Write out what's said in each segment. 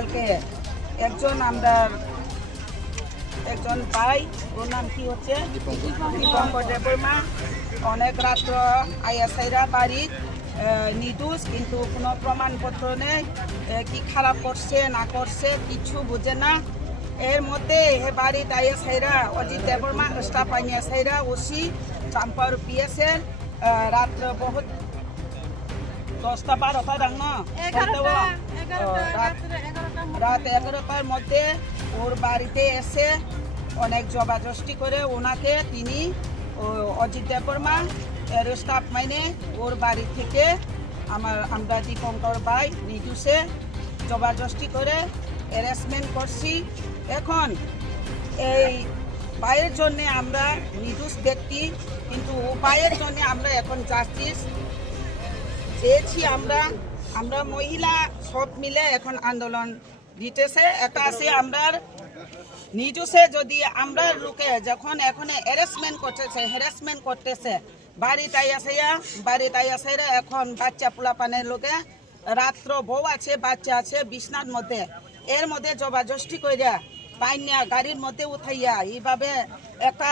কালকে একজন আমরা একজন ভাই ওর নাম কি হচ্ছে দীপঙ্কর দেববর্মা অনেক রাত্র আইএসআইরা বাড়ি নির্দোষ কিন্তু কোনো প্রমাণপত্র নেই কি খারাপ করছে না করছে কিছু বুঝে না এর মধ্যে বাড়িতে আইএসআইরা অজিত দেববর্মা স্টাফ আইএসআইরা ওসি চাম্পার পিএসএর রাত্র বহুত 10টা 12টা ডাঙ রাত 11টার মধ্যে ওর বাড়িতে এসে অনেক জবাজস্তি করে ওনাকে তিনি অজিত দেববর্মা এর স্টাফ মাইনে ওর বাড়ি থেকে আমরা দীপঙ্কর ভাই নির্দোষে জবাজস্তি করে হ্যারাসমেন্ট করছি এখন এই ভাইয়ের জন্যে আমরা নির্দোষ ব্যক্তি কিন্তু ভাইয়ের জন্যে আমরা এখন জাস্টিস চেয়েছি আমরা মহিলা সব মিলে এখন আন্দোলন দিতেছে এটা আছে আমরা নির্দোষে যদি আমরা লোকে যখন এখন হ্যারাসমেন্ট করতেছে বাড়িতে আইয়াছেরা এখন বাচ্চা পোলাপানের লোকে রাত্র বউ আছে বাচ্চা আছে বিছনার মধ্যে এর মধ্যে জবাজস্তি কইরা পাইনিয়া গাড়ির মধ্যে উঠাইয়া এইভাবে একটা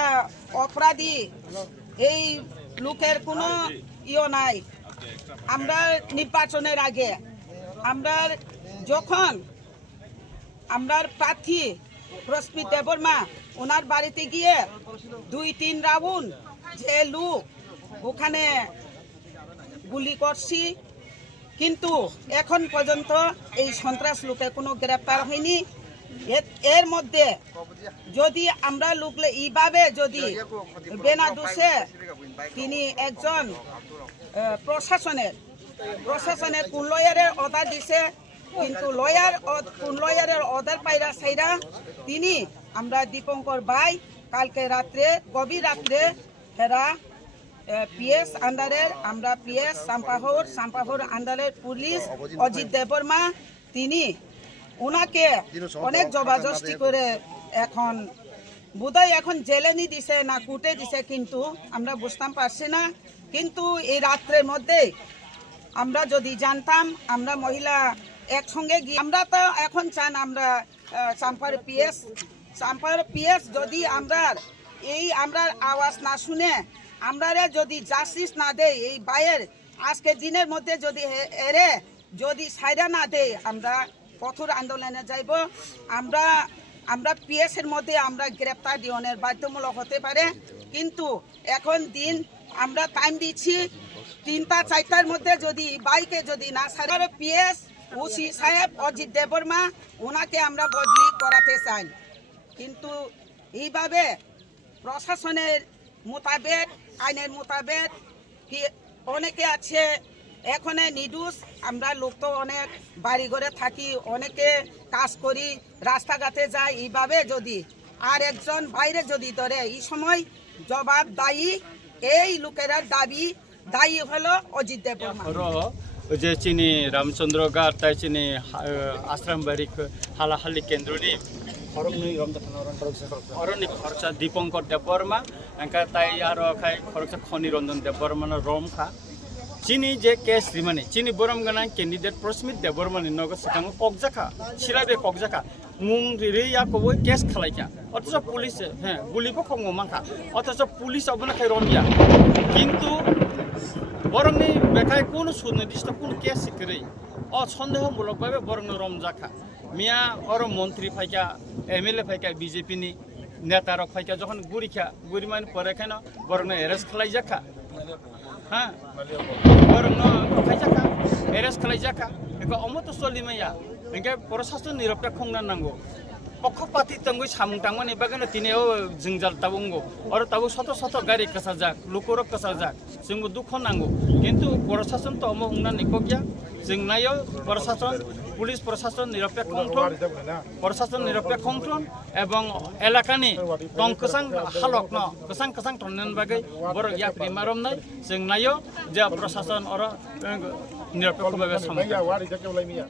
অপরাধী এই লোকের কোনো নাই আমরা নির্বাচনের আগে আমরা যখন আমরা প্রার্থী প্রস্মিত দেববর্মা ওনার বাড়িতে গিয়ে 2-3 রাউন্ড যে লোক ওখানে গুলি করছি কিন্তু এখন পর্যন্ত এই সন্ত্রাস লোকে কোনো গ্রেপ্তার হয়নি এর মধ্যে যদি আমরা লোকলে এইভাবে যদি বেনা দোষে তিনি একজন প্রশাসনের কোন লয়ারের অর্ডার দিছে কিন্তু কোন লয়ারের অর্ডার পাইরা সাইরা তিনি আমরা দীপঙ্কর ভাই কালকে রাত্রে গভীর রাত্রে হেরা পিএস আন্ডারের আমরা পিএস সাম্পাহর আন্ডারের পুলিশ অজিত দেববর্মা তিনি ওনাকে অনেক জবাজস্তি করে এখন বোধহয় এখন জেলে নি দিছে না কুটে দিছে কিন্তু আমরা বুঝতাম পারছি না কিন্তু এই রাত্রের মধ্যে আমরা যদি জানতাম আমরা মহিলা একসঙ্গে গিয়ে আমরা তো এখন চান আমরা চাম্পার পিএস যদি আমরা আওয়াজ না শুনে আমরা যদি জাস্টিস না দেয় এই ভাইয়ের আজকের দিনের মধ্যে যদি যদি সাইরা না দেয় আমরা কঠোর আন্দোলনে যাইব আমরা পিএস এর মধ্যে আমরা গ্রেপ্তার দিওনের বাধ্যমূলক হতে পারে কিন্তু এখন দিন আমরা টাইম দিচ্ছি 3টা 4টার মধ্যে যদি বাইকে যদি না সারে পিএস ওসি সাহেব অজিত দেববর্মা ওনাকে আমরা বদলি করাতে চাই কিন্তু এইভাবে প্রশাসনের মোতাবেক আইনের মোতাবেক অনেকে আছে এখানে নির্দোষ আমরা লোক তো অনেক বাড়ি ঘরে থাকি অনেকে কাজ করি রাস্তাঘাটে যাই এইভাবে যদি আর একজন বাইরে যদি ধরে এই সময় জবাব দায়ী এই লোকেরা দায়ী হলো অজিত দেববর্মা যে চিনি রামচন্দ্র গার তাই চিনি আশ্রমবাড়ি হালাহালি কেন্দ্রনি অরণ্য খরচা দীপঙ্কর দেববর্মা একা তাই আর খাই খরচা খনিরঞ্জন দেববর্মান রমখা চিনি যে কেস রিমানি চিনি বরম গানা ক্যান্ডিডেট প্রস্মিত দেববর্মানি নগদ সিকাঙ্গ ককজাখা সিরাবে ককজাখা মুং রিয়া কবই কেস খালাইকা অথচ পুলিশ হ্যাঁ গুলিবো খঙ্গ মাখা অথচ পুলিশ অবনা খাই রমিয়া কিন্তু বরংনি বেকায় কোনো সুনির্দিষ্ট কোনো কেস শিখরেই সন্দেহমূলকভাবে বরং রমজাখা মিয়া অর মন্ত্রী ফাইকা এমএলএ ফাইকা বিজেপি নি নেতারক ফাইকা যখন গুরিমান পরে কেন বরং এরেস্ট খালাই যাখা হ্যাঁ বরং খাইজাখা এরেস্ট খালাই যাখা একে অমত চলিমাইয়া একে প্রশাসন নিরপেক্ষ নাঙ্গো পক্ষপাতি তঙ্গুই সামুং তাंगमोन एबागनो तिनेও जोंजाल ताबुंगो और ताबु शत गारि कसा जाक लुकुर कसा जाक जोंबो दुख नांगो किन्तु प्रशासन तो अम हुंना निकगिया जों नायो प्रशासन पुलिस प्रशासन निरपेक्ष एवं एलाकानि तंकसां हालक न कसां टनन बागै बर याफ्रि मारमनाय जों नायो जे प्रशासन और निरपेक्ष भाबे सामलायो